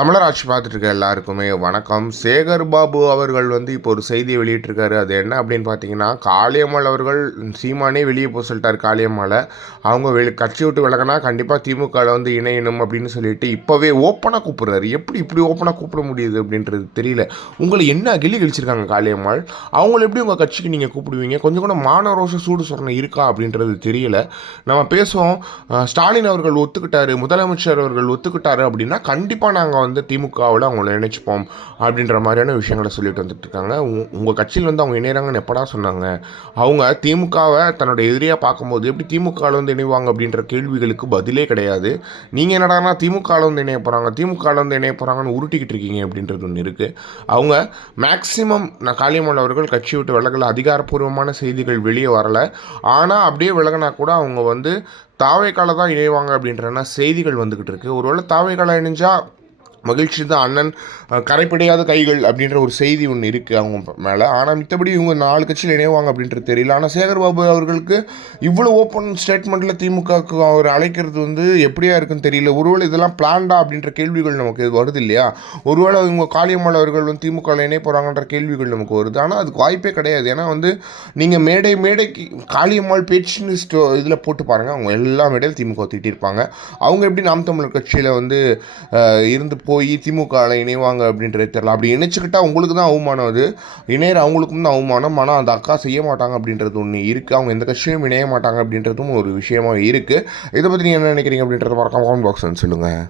தமிழர் ஆட்சி பார்த்துட்டு இருக்க எல்லாருக்குமே வணக்கம். சேகர் பாபு அவர்கள் வந்து இப்போ ஒரு செய்தியை வெளியிட்டிருக்காரு. அது என்ன அப்படின்னு பார்த்தீங்கன்னா காளியம்மாள் அவர்கள் சீமானே வெளியே போக சொல்லிட்டார் காளியம்மாளை. அவங்க வெளி கட்சி விட்டு விலகினா கண்டிப்பாக திமுகவில் வந்து இணையணும் அப்படின்னு சொல்லிட்டு இப்போவே ஓப்பனாக கூப்பிட்றாரு. எப்படி இப்படி ஓப்பனாக கூப்பிட முடியுது அப்படின்றது தெரியல. உங்களை என்ன கிளி கழிச்சிருக்காங்க காளியம்மாள்? அவங்கள எப்படி உங்கள் கட்சிக்கு நீங்கள் கூப்பிடுவீங்க? கொஞ்சம் கூட மான ரோஷ சூடு சொரணை இருக்கா அப்படின்றது தெரியல. நம்ம பேசுவோம். ஸ்டாலின் அவர்கள் ஒத்துக்கிட்டாரு முதலமைச்சர் அவர்கள் ஒத்துக்கிட்டாரு அப்படின்னா கண்டிப்பாக நாங்கள் வந்து வந்து திமுகவில் அவங்கள இணைச்சிப்போம் அப்படின்ற மாதிரியான விஷயங்களை சொல்லிட்டு வந்துட்டு இருக்காங்க உங்கள் கட்சியில் வந்து அவங்க இணையறாங்கன்னு எப்படா சொன்னாங்க? அவங்க திமுகவை தன்னோட எதிரியாக பார்க்கும்போது எப்படி திமுகவில் வந்து இணைவாங்க அப்படின்ற கேள்விகளுக்கு பதிலே கிடையாது. நீங்கள் என்னடானா திமுகவில் வந்து இணைய போகிறாங்க திமுகவில் வந்து இணைய போகிறாங்கன்னு உருட்டிக்கிட்டு இருக்கீங்க அப்படின்றது ஒன்று இருக்குது அவங்க மேக்சிமம் நான் காளியம்மாள் அவர்கள் கட்சி விட்டு விலகல அதிகாரப்பூர்வமான செய்திகள் வெளியே வரலை. ஆனால் அப்படியே விலகினா கூட அவங்க வந்து தாவைக்கால தான் இணைவாங்க அப்படின்றனா செய்திகள் வந்துக்கிட்டு இருக்கு. ஒருவேளை தாவைக்கால இணைஞ்சால் மகிழ்ச்சி தான் அண்ணன் கரைப்படையாத கைகள் அப்படின்ற ஒரு செய்தி ஒன்று இருக்குது அவங்க மேலே. ஆனால் மித்தபடி இவங்க நாலு கட்சியில் இணைவாங்க அப்படின்றது தெரியல. ஆனால் சேகர்பாபு அவர்களுக்கு இவ்வளோ ஓப்பன் ஸ்டேட்மெண்ட்டில் திமுகவுக்கு அவர் அழைக்கிறது வந்து எப்படியா இருக்குன்னு தெரியல. ஒருவேளை இதெல்லாம் பிளான்டா அப்படின்ற கேள்விகள் நமக்கு வருது இல்லையா? ஒருவேளை இவங்க காளியம்மாள் அவர்கள் வந்து திமுகவில் இணைய போகிறாங்கன்ற கேள்விகள் நமக்கு வருது. ஆனால் அதுக்கு வாய்ப்பே கிடையாது. ஏன்னா வந்து நீங்கள் மேடை மேடைக்கு காளியம்மாள் பேச்சுன்னு ஸ்டோ இதில் போட்டு பாருங்கள் அவங்க எல்லா மேடையில் திமுக திட்டிருப்பாங்க. அவங்க எப்படி நாம் தமிழர் கட்சியில் வந்து இருந்து போய் திமுகவில் இணைவாங்க அப்படின்றது தெரியல. அப்படி இணைச்சிக்கிட்டால் உங்களுக்கு தான் அவமானம் அது. இணையர் அவங்களுக்கும் தான் அவமானம். ஆனால் அந்த அக்கா செய்ய மாட்டாங்க அப்படின்றது ஒன்று இருக்குது அவங்க எந்த கட்சியும் இணைய மாட்டாங்க அப்படின்றதும் ஒரு விஷயமாக இருக்குது இதை பற்றி நீங்கள் என்ன நினைக்கிறீங்க அப்படின்றத மறக்காம கமெண்ட் பாக்ஸ் சொல்லுங்கள்